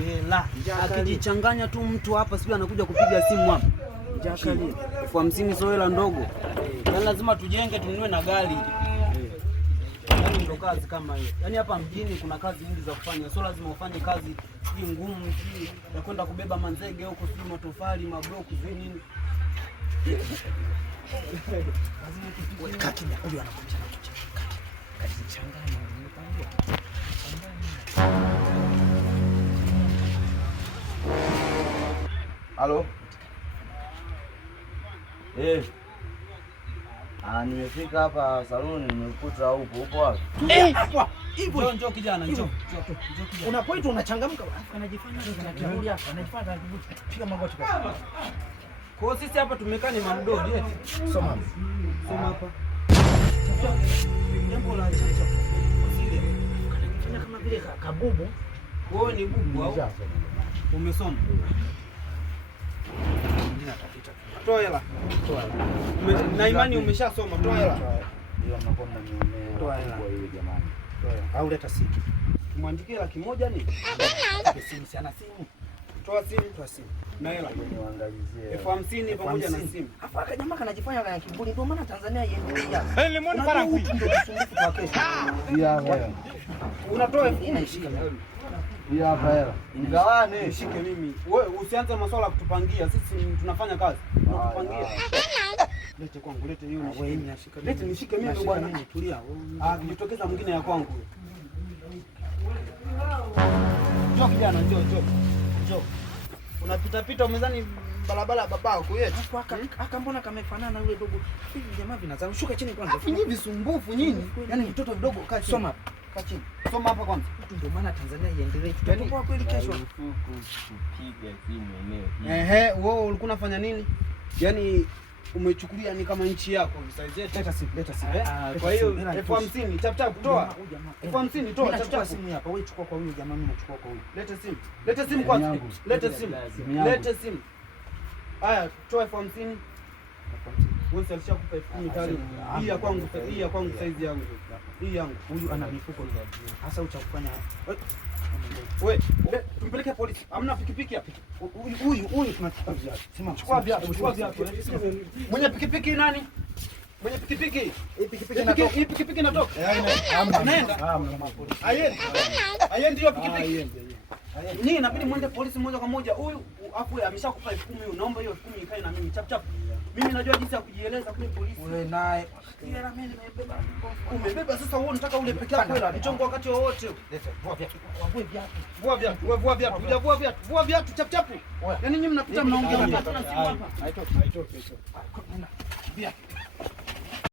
hela. Akijichanganya tu mtu hapa sio anakuja kupiga simu hapa. Jakali. 50 sio hela ndogo. Yaani lazima tujenge tununue na gari. Yaani ndo kazi kama hiyo. Yaani hapa mjini kuna kazi nyingi za kufanya. Sio lazima ufanye kazi ngumu ya kwenda kubeba manzege huko, sio matofali, mabloku, nini. Lazima tupige kaki na huyu anakuja na kuchanga. Kajichanganya nimepangwa. Halo? Nimefika hapa saluni, nimekuta upo wapi? Hapa. Hivyo njoo kijana, njoo kijana. Unapoita unachangamka, anajifanya anarudi hapa, anajifanya piga magoti kwa. Kwa sisi hapa tumekaa ni mamdogo eti. Soma hapa. Jambo la chicha. Usile. Kanafanya kama vile kabubu. Wewe ni bubu au? Umesoma? Toa hela. Na imani umeshasoma, toa hela. Ndio mnakuwa mnanionea. Toa hela kwa hiyo jamani. Toa hela. Au leta simu. Tumwandikie 100,000 ni. Simu sana simu. Toa simu. Na hela niwaangalizie. 50,000 pamoja na simu. Hapa akajamaa kanajifanya kana kiburi, ndio maana Tanzania iendelee hapa. Lemon parangui. Ndio kusumbufu kwa kesho. Hela. Unatoa inaishika. Hii hapa hela. Mgawane. Nishike mimi. Wewe usianze masuala ya kutupangia. Sisi tunafanya kazi. Tunakupangia. Lete kwangu, lete hiyo nishike. Lete nishike mimi bwana. Tulia. Kijitokeza mwingine ya kwangu. Njoo kijana, njoo. Unapita umezani barabara babako yetu. Aka mbona kamefanana yule dogo. Hivi jamaa vinazaa. Shuka chini kwanza. Nyinyi visumbufu nyinyi. Yaani mtoto mdogo kaa chini. Soma. Kaa chini. Soma hapa kwanza. Ndio maana Tanzania iendelee. Tutakuwa kweli kesho. Kupiga simu eneo. Wewe ulikuwa unafanya nini? Yaani umechukulia ni kama nchi yako size yetu. Leta simu. Kwa hiyo 50,000 chap toa. 50,000 toa chap simu hapa. Wewe chukua kwa huyo jamaa, mimi nachukua kwa huyo. Lete simu kwanza. Lete simu. Haya, toa 50,000. Wewe alishakupa 10,000 tayari. Hii ya kwangu size yangu. Hii yangu. Huyu ana mifuko hasa uchakufanya. Wewe tumpeleke polisi. Hamna pikipiki hapa. Huyu tunachukua viatu. Sema chukua viatu. Mwenye pikipiki nani? Mwenye pikipiki. Hii pikipiki inatoka. Naenda. Ayendi hiyo pikipiki. Ni inabidi mwende polisi moja kwa moja. Huyu afu ameshakupa 10,000 huyu. Naomba hiyo 10,000 ikae na mimi chap. Mimi najua jinsi ya kujieleza kule polisi. Wewe naye. Hela mimi nimebeba. Umebeba sasa wewe unataka ule peke yako hela. Nichongo wakati wowote. Vua viatu. Vua viatu. Hujavua viatu. Vua viatu chap. Yaani nyinyi mnapita mnaongea hapa. Haitoki.